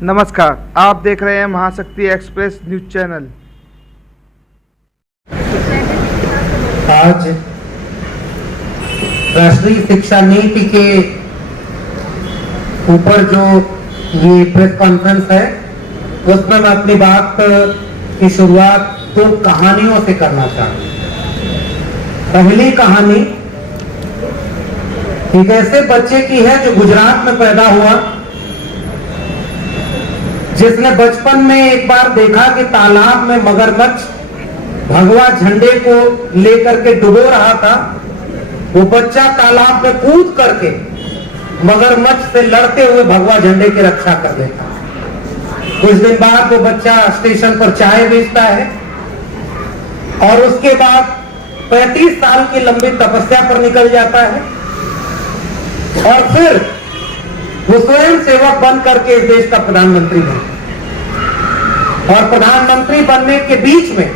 नमस्कार, आप देख रहे हैं महाशक्ति एक्सप्रेस न्यूज चैनल। आज राष्ट्रीय शिक्षा नीति के ऊपर जो ये प्रेस कॉन्फ्रेंस है उसमें मैं अपनी बात की शुरुआत दो कहानियों से करना चाहूँ। पहली कहानी एक ऐसे बच्चे की है जो गुजरात में पैदा हुआ, जिसने बचपन में एक बार देखा कि तालाब में मगरमच्छ भगवा झंडे को लेकर के डुबो रहा था। वो बच्चा तालाब में कूद करके मगरमच्छ से लड़ते हुए भगवा झंडे की रक्षा कर लेता। कुछ दिन बाद वो बच्चा स्टेशन पर चाय बेचता है और उसके बाद 35 साल की लंबी तपस्या पर निकल जाता है और फिर वो स्वयं सेवक बन करके इस देश का प्रधानमंत्री बने। और प्रधानमंत्री बनने के बीच में,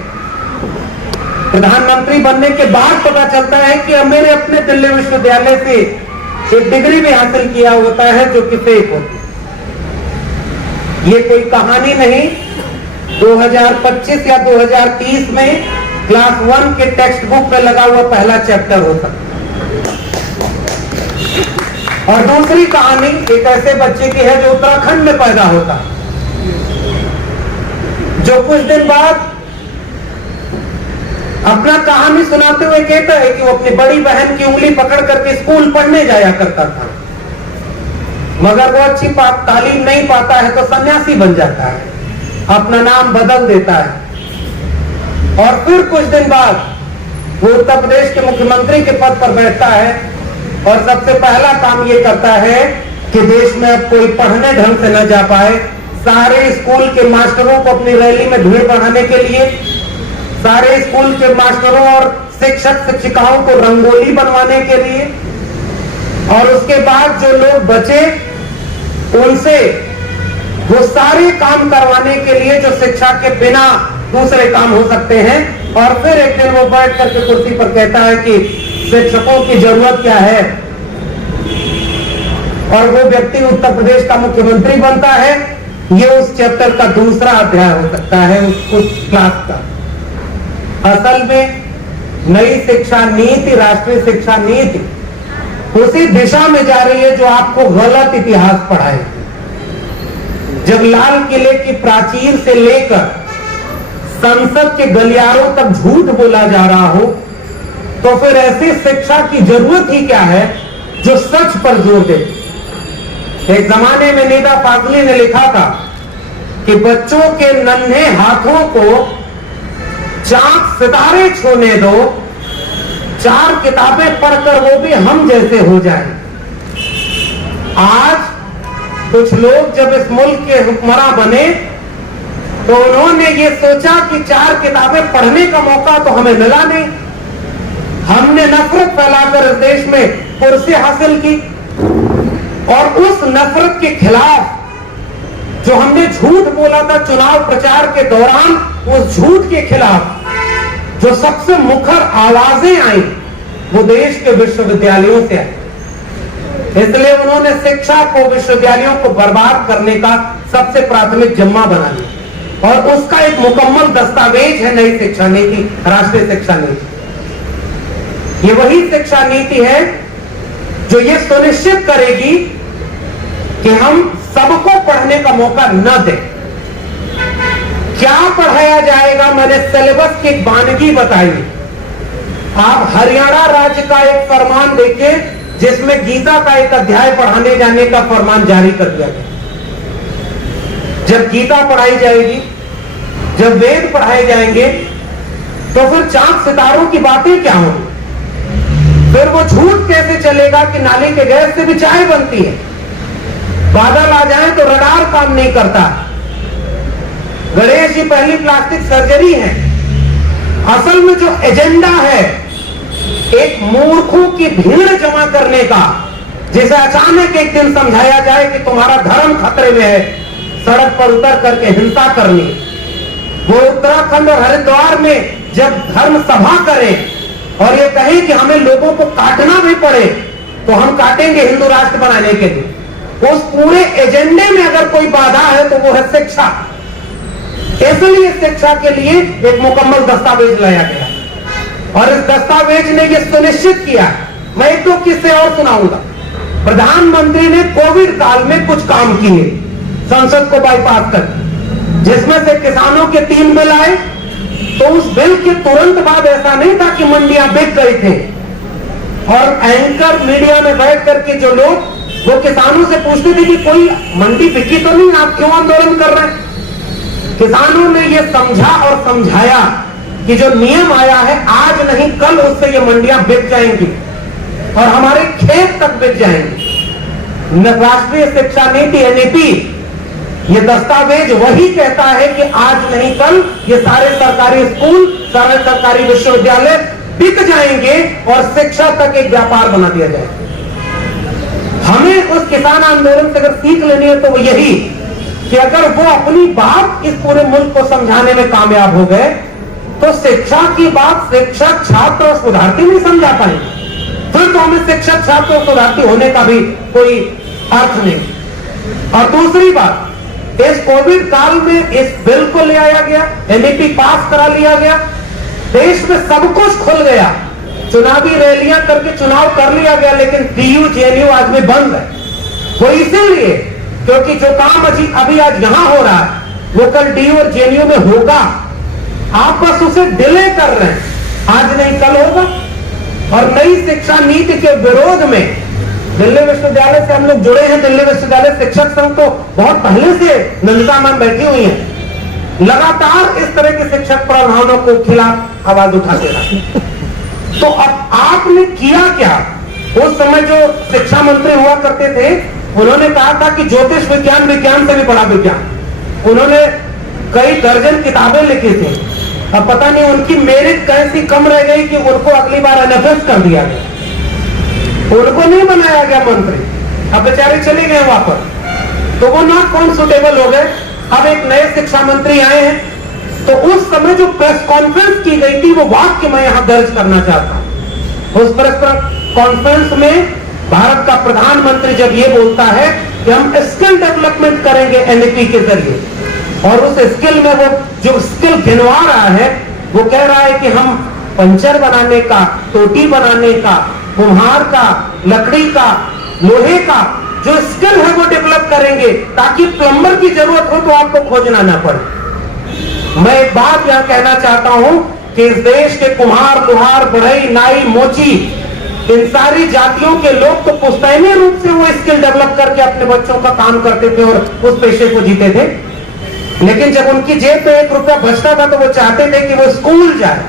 प्रधानमंत्री बनने के बाद पता चलता है कि मेरे अपने दिल्ली विश्वविद्यालय से एक डिग्री भी हासिल किया होता है जो कि फेक होती है। ये कोई कहानी नहीं। 2025 या 2030 में क्लास 1 के टेक्स्ट बुक में लगा हुआ पहला चैप्टर होता। और दूसरी कहानी एक ऐसे बच्चे की है जो उत्तराखंड में पैदा होता, जो कुछ दिन बाद अपना कहानी सुनाते हुए कहता है कि वो अपनी बड़ी बहन की उंगली पकड़ करके स्कूल पढ़ने जाया करता था, मगर वो अच्छी तालीम नहीं पाता है तो सन्यासी बन जाता है, अपना नाम बदल देता है। और फिर कुछ दिन बाद वो उत्तर प्रदेश के मुख्यमंत्री के पद पर बैठता है और सबसे पहला काम ये करता है कि देश में अब कोई पढ़ने ढंग से न जा पाए, सारे स्कूल के मास्टरों को अपनी रैली में भीड़ बढ़ाने के लिए, सारे स्कूल के मास्टरों और शिक्षक शिक्षिकाओं को रंगोली बनवाने के लिए, और उसके बाद जो लोग बचे उनसे वो सारे काम करवाने के लिए जो शिक्षा के बिना दूसरे काम हो सकते हैं। और फिर एक दिन वो बैठ करके कुर्सी पर कहता है कि शिक्षकों की जरूरत क्या है, और वो व्यक्ति उत्तर प्रदेश का मुख्यमंत्री बनता है। ये उस चैप्टर का दूसरा अध्याय हो सकता है उस क्लास का। असल में नई शिक्षा नीति, राष्ट्रीय शिक्षा नीति उसी दिशा में जा रही है जो आपको गलत इतिहास पढ़ाए। जब लाल किले की प्राचीर से लेकर संसद के गलियारों तक झूठ बोला जा रहा हो, तो फिर ऐसी शिक्षा की जरूरत ही क्या है जो सच पर जोर दे। एक जमाने में निदा फाजली ने लिखा था कि बच्चों के नन्हे हाथों को चांद सितारे छूने दो, 4 किताबें पढ़कर वो भी हम जैसे हो जाएं। आज कुछ लोग जब इस मुल्क के हुक्मरां बने तो उन्होंने ये सोचा कि 4 किताबें पढ़ने का मौका तो हमें मिला नहीं, हमने नफरत फैलाकर इस देश में कुर्सी हासिल की। और उस नफरत के खिलाफ जो हमने झूठ बोला था चुनाव प्रचार के दौरान, उस झूठ के खिलाफ जो सबसे मुखर आवाजें आई वो देश के विश्वविद्यालयों से आई। इसलिए उन्होंने शिक्षा को, विश्वविद्यालयों को बर्बाद करने का सबसे प्राथमिक जिम्मा बना लिया, और उसका एक मुकम्मल दस्तावेज है नई शिक्षा नीति, राष्ट्रीय शिक्षा नीति। ये वही शिक्षा नीति है जो ये सुनिश्चित करेगी कि हम सबको पढ़ने का मौका न दें। क्या पढ़ाया जाएगा, मैंने सिलेबस की वानगी बताई। आप हरियाणा राज्य का एक फरमान देखिए जिसमें गीता का एक अध्याय पढ़ाने जाने का फरमान जारी कर दिया गया। जब गीता पढ़ाई जाएगी, जब वेद पढ़ाए जाएंगे, तो फिर चांद सितारों की बातें क्या होंगी? फिर वो झूठ कैसे चलेगा कि नाली के गैस से भी चाय बनती है, बादल आ जाए तो रडार काम नहीं करता। गणेश जी पहली प्लास्टिक सर्जरी है। असल में जो एजेंडा है एक मूर्खों की भीड़ जमा करने का, जिसे अचानक एक दिन समझाया जाए कि तुम्हारा धर्म खतरे में है, सड़क पर उतर करके हिंसा करनी। वो उत्तराखंड और हरिद्वार में जब धर्म सभा करें और ये कहें कि हमें लोगों को काटना भी पड़े तो हम काटेंगे हिंदू राष्ट्र बनाने के लिए, उस पूरे एजेंडे में अगर कोई बाधा है तो वो है शिक्षा। इसलिए शिक्षा के लिए एक मुकम्मल दस्तावेज लाया गया और इस दस्तावेज ने यह सुनिश्चित किया, मैं एक दो किस्से और सुनाऊंगा। प्रधानमंत्री ने कोविड काल में कुछ काम किए संसद को बाईपास कर, जिसमें से किसानों के 3 बिल आए। तो उस बिल के तुरंत बाद ऐसा नहीं था कि मंडियां बिक गई थी और एंकर मीडिया में बैठ करके जो लोग वो किसानों से पूछते थे कि कोई मंडी बिकी तो नहीं, आप क्यों आंदोलन कर रहे हैं। किसानों ने ये समझा और समझाया कि जो नियम आया है आज नहीं कल उससे ये मंडियां बिक जाएंगी और हमारे खेत तक बिक जाएंगे। राष्ट्रीय शिक्षा नीति एनईपी, ये दस्तावेज वही कहता है कि आज नहीं कल ये सारे सरकारी स्कूल, सारे सरकारी विश्वविद्यालय बिक जाएंगे और शिक्षा तक एक व्यापार बना दिया जाएगा। हमें उस किसान आंदोलन से अगर सीख लेनी है तो वो यही कि अगर वो अपनी बात इस पूरे मुल्क को समझाने में कामयाब हो गए तो शिक्षा की बात शिक्षक, छात्र और शोधार्थी नहीं समझा पाएंगे। फिर तो हमें शिक्षक, छात्र और शोधार्थी होने का भी कोई अर्थ नहीं। और दूसरी बात, इस कोविड काल में इस बिल को ले आया गया, एनईपी पास करा लिया गया, देश में सब कुछ खुल गया, चुनावी रैलियां करके चुनाव कर लिया गया, लेकिन डीयू जेएनयू आज भी बंद है। वो इसीलिए क्योंकि जो काम अभी आज यहां हो रहा है वो कल डीयू और जेएनयू में होगा। आप बस उसे डिले कर रहे हैं, आज नहीं कल होगा। और नई शिक्षा नीति के विरोध में दिल्ली विश्वविद्यालय से हम लोग जुड़े हैं। दिल्ली विश्वविद्यालय शिक्षक संघ तो बहुत पहले से नंदिता मैम बैठी हुई हैं, लगातार इस तरह के शिक्षक प्रावधानों को खिलाफ आवाज उठाते रहे। तो अब आपने किया क्या? उस समय जो शिक्षा मंत्री हुआ करते थे उन्होंने कहा था कि ज्योतिष विज्ञान विज्ञान से भी बड़ा विज्ञान। उन्होंने कई दर्जन किताबें लिखी थी। अब पता नहीं उनकी मेरिट कैसी कम रह गई कि उनको अगली बार एनएफएस कर दिया गया, उनको नहीं बनाया गया मंत्री। अब बेचारे चले गए वापस, तो वो नॉट कॉन्स्टेबल हो गए। अब एक नए शिक्षा मंत्री आए हैं, तो उस समय जो प्रेस कॉन्फ्रेंस की गई थी वो वाक्य मैं यहां दर्ज करना चाहता हूं। उस प्रेस कॉन्फ्रेंस में भारत का प्रधानमंत्री जब ये बोलता है कि हम स्किल डेवलपमेंट करेंगे एनईपी के जरिए, और उस स्किल में वो जो स्किल गिनवा रहा है वो कह रहा है कि हम पंचर बनाने का, टोटी बनाने का, कुम्हार का, लकड़ी का, लोहे का जो स्किल है वो डेवलप करेंगे ताकि प्लम्बर की जरूरत हो तो आपको खोजना ना पड़े। मैं एक बात यहां कहना चाहता हूं कि इस देश के कुम्हार, लोहार, बढ़ई, नाई, मोची, इन सारी जातियों के लोग तो पुश्तैनी रूप से वो स्किल डेवलप करके अपने बच्चों का काम करते थे और उस पेशे को जीते थे। लेकिन जब उनकी जेब में 1 रुपया बचता था तो वो चाहते थे कि वो स्कूल जाए,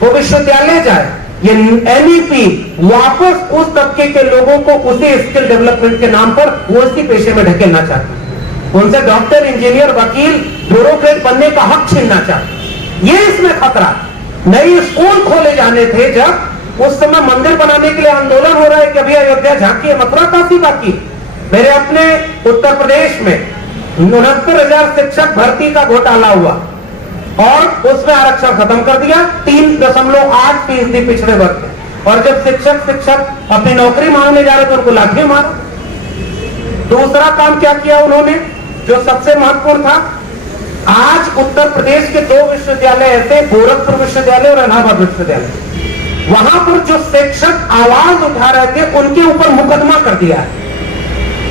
वो विश्वविद्यालय जाए। ये एनईपी वापस उस तबके के लोगों को उसी स्किल डेवलपमेंट के नाम पर वो इसी पेशे में ढकेलना चाहते, उनसे डॉक्टर, इंजीनियर, वकील, ब्यूरोक्रेट बनने का हक छीनना चाहते। ये इसमें खतरा। नए स्कूल खोले जाने थे जब, उस समय मंदिर बनाने के लिए आंदोलन हो रहा है कि अभी अयोध्या झांकी है, मथुरा काशी बाकी। मेरे अपने उत्तर प्रदेश में 69,000 शिक्षक भर्ती का घोटाला हुआ और उसमें आरक्षण खत्म कर दिया। 3.8% पिछड़े वर्ग थे, और जब शिक्षक अपनी नौकरी मांगने जा रहे थे उनको लाठी मारा। दूसरा काम क्या किया उन्होंने जो सबसे महत्वपूर्ण था, आज उत्तर प्रदेश के 2 विश्वविद्यालय ऐसे, गोरखपुर विश्वविद्यालय और इलाहाबाद विश्वविद्यालय, वहां पर जो शिक्षक आवाज उठा रहे थे उनके ऊपर मुकदमा कर दिया है।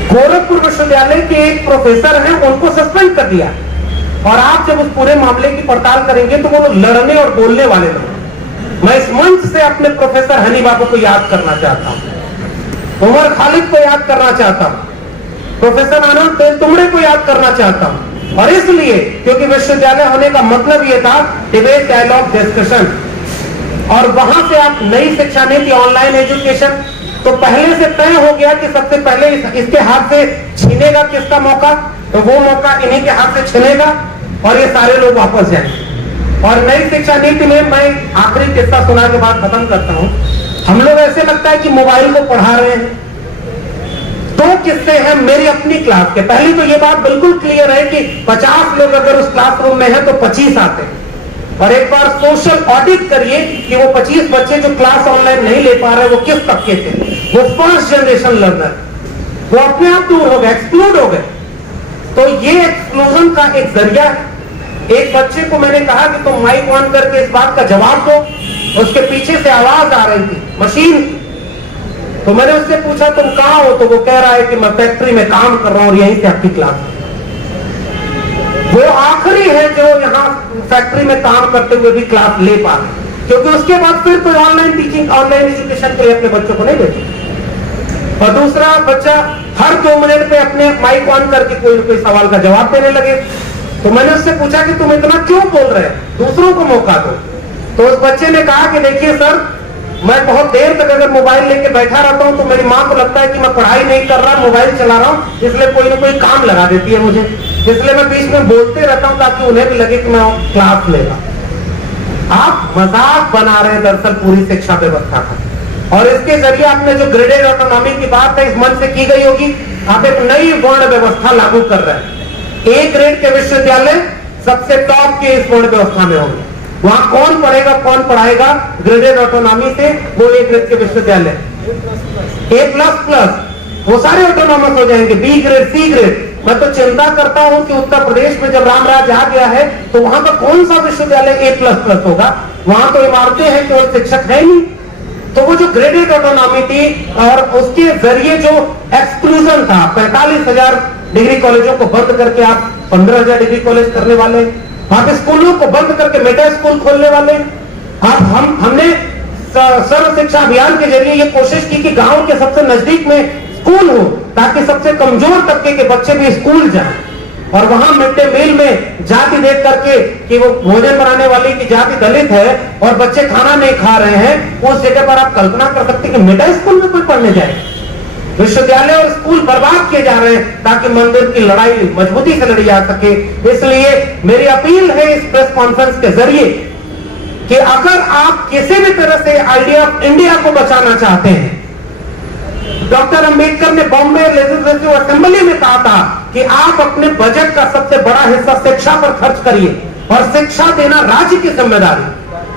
गोरखपुर विश्वविद्यालय के एक प्रोफेसर हैं, उनको सस्पेंड कर दिया। और आप जब उस पूरे मामले की पड़ताल करेंगे तो वो लड़ने और बोलने वाले लोग। मैं इस मंच से अपने प्रोफेसर हनी बाबू को याद करना चाहता हूं, उमर खालिद को याद करना चाहता हूं, प्रोफेसर आनंद तेलतुंबड़े को याद करना चाहता हूं। और इसलिए क्योंकि विश्वविद्यालय होने का मतलब यह था डिबेट, डायलॉग, डिस्कशन। और वहां से आप नई शिक्षा नीति, ऑनलाइन एजुकेशन, तो पहले से तय हो गया कि सबसे पहले इसके हाथ से छीनेगा किसका मौका, तो वो मौका इन्हीं के हाथ से छीनेगा और ये सारे लोग वापस जाएंगे। और नई शिक्षा नीति में मैं आखिरी किस्सा सुना के बाद खत्म करता हूं। हम लोग ऐसे लगता है कि मोबाइल को पढ़ा रहे हैं। 2 किस्से हैं मेरी अपनी क्लास के। पहली तो ये बात बिल्कुल क्लियर है कि 50 लोग अगर उस क्लासरूम में है तो 25 आते हैं। और एक बार सोशल ऑडिट करिए कि वो 25 बच्चे जो क्लास ऑनलाइन नहीं ले पा रहे वो किस तबके थे। वो फर्स्ट जनरेशन लर्नर, वो अपने आप दूर हो गए, एक्सक्लूड हो गए। तो ये एक्सक्लूजन का एक जरिया है। एक बच्चे को मैंने कहा कि तुम माइक ऑन करके इस बात का जवाब दो, उसके पीछे से आवाज आ रही थी मशीन की। तो मैंने उससे पूछा तुम कहां हो, तो वो कह रहा है कि मैं फैक्ट्री में काम कर रहा हूं और यहीं से आपकी क्लास। वो आखिरी है जो यहाँ फैक्ट्री में काम करते हुए भी क्लास ले पा रहे, क्योंकि उसके बाद फिर कोई ऑनलाइन टीचिंग, ऑनलाइन एजुकेशन के लिए अपने बच्चों को नहीं भेजे। और दूसरा बच्चा हर 2 मिनट पे अपने माइक ऑन करके कोई न कोई सवाल का जवाब देने लगे। तो मैंने उससे पूछा कि तुम इतना क्यों बोल रहे हो, दूसरों को मौका दो। तो उस बच्चे ने कहा कि देखिए सर, मैं बहुत देर तक अगर मोबाइल लेके बैठा रहता हूं तो मेरी माँ को लगता है कि मैं पढ़ाई नहीं कर रहा, मोबाइल चला रहा हूं, इसलिए कोई ना कोई काम लगा देती है मुझे, इसलिए मैं बीच में बोलते रहता हूं ताकि उन्हें भी लगे कि मैं क्लास ले रहा। आप मजाक बना रहे हैं दरअसल पूरी शिक्षा व्यवस्था का। और इसके जरिए आपने जो ग्रेडेड ऑटोनॉमी की बात है इस मन से की गई होगी, आप एक नई वर्ण व्यवस्था लागू कर रहे हैं। ए ग्रेड के विश्वविद्यालय सबसे टॉप के इस वर्ण व्यवस्था में होंगे। वहां कौन पढ़ेगा, कौन पढ़ाएगा ग्रेडेड ऑटोनॉमी से, वो ए ग्रेड के विश्वविद्यालय। A++ वो सारे ऑटोनॉमस हो जाएंगे, बी ग्रेड, सी ग्रेड। मैं तो चिंता करता हूं कि उत्तर प्रदेश में जब राम राज्य आ गया है तो वहां का कौन सा विश्वविद्यालय A++ होगा। वहां तो इमारतें हैं, केवल शिक्षक है नहीं। तो वो जो ग्रेडेड ऑटोनॉमी थी और उसके जरिए जो एक्सक्लूजन था, 45,000 डिग्री कॉलेजों को बंद करके आप 15,000 डिग्री कॉलेज करने वाले, वहां पे स्कूलों को बंद करके मेटा स्कूल खोलने वाले। हमने सर्व शिक्षा अभियान के जरिए ये कोशिश की कि गांव के सबसे नजदीक में स्कूल हो ताकि सबसे कमजोर तबके के बच्चे भी स्कूल जाएं। और वहां मिड डे मील में जाति देख करके कि वो भोजन बनाने वाली की जाति दलित है और बच्चे खाना नहीं खा रहे हैं, उस जगह पर आप कल्पना कर सकते कि मेटा स्कूल में कोई पढ़ने जाए। विश्वविद्यालय और स्कूल बर्बाद किए जा रहे हैं ताकि मंदिर की लड़ाई मजबूती से लड़ी जा सके। इसलिए मेरी अपील है इस प्रेस कॉन्फ्रेंस के जरिए कि अगर आप किसी भी तरह से आइडिया ऑफ इंडिया को बचाना चाहते हैं, डॉक्टर अंबेडकर ने बॉम्बे लेजिस्लेटिव असेंबली में कहा था कि आप अपने बजट का सबसे बड़ा हिस्सा शिक्षा पर खर्च करिए और शिक्षा देना राज्य की जिम्मेदारी।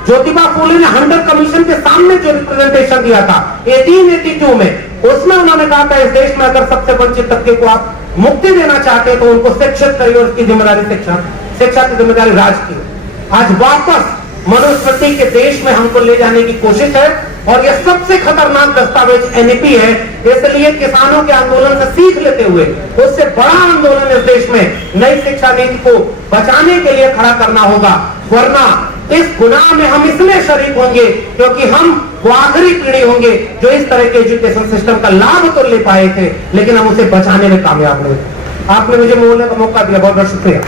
ज्योतिबा फूले ने हंटर कमीशन के सामने जो रिप्रेजेंटेशन दिया था 1882 में, उसमें उन्होंने कहा था इस देश में अगर सबसे वंचित तबके को आप मुक्ति देना चाहते हैं तो उनको शिक्षित करिए और उसकी जिम्मेदारी शिक्षा की जिम्मेदारी राज्य की। आज वापस मनुस्मृति के देश में हमको ले जाने की कोशिश है और यह सबसे खतरनाक दस्तावेज एनईपी है। इसलिए किसानों के आंदोलन से सीख लेते हुए उससे बड़ा आंदोलन इस देश में नई शिक्षा नीति को बचाने के लिए खड़ा करना होगा, वरना इस गुनाह में हम इसलिए शरीक होंगे क्योंकि हम वो आखिरी पीढ़ी होंगे जो इस तरह के एजुकेशन सिस्टम का लाभ तो ले पाए थे लेकिन हम उसे बचाने में कामयाब नहीं। आपने मुझे बोलने का मौका दिया, बहुत बहुत शुक्रिया।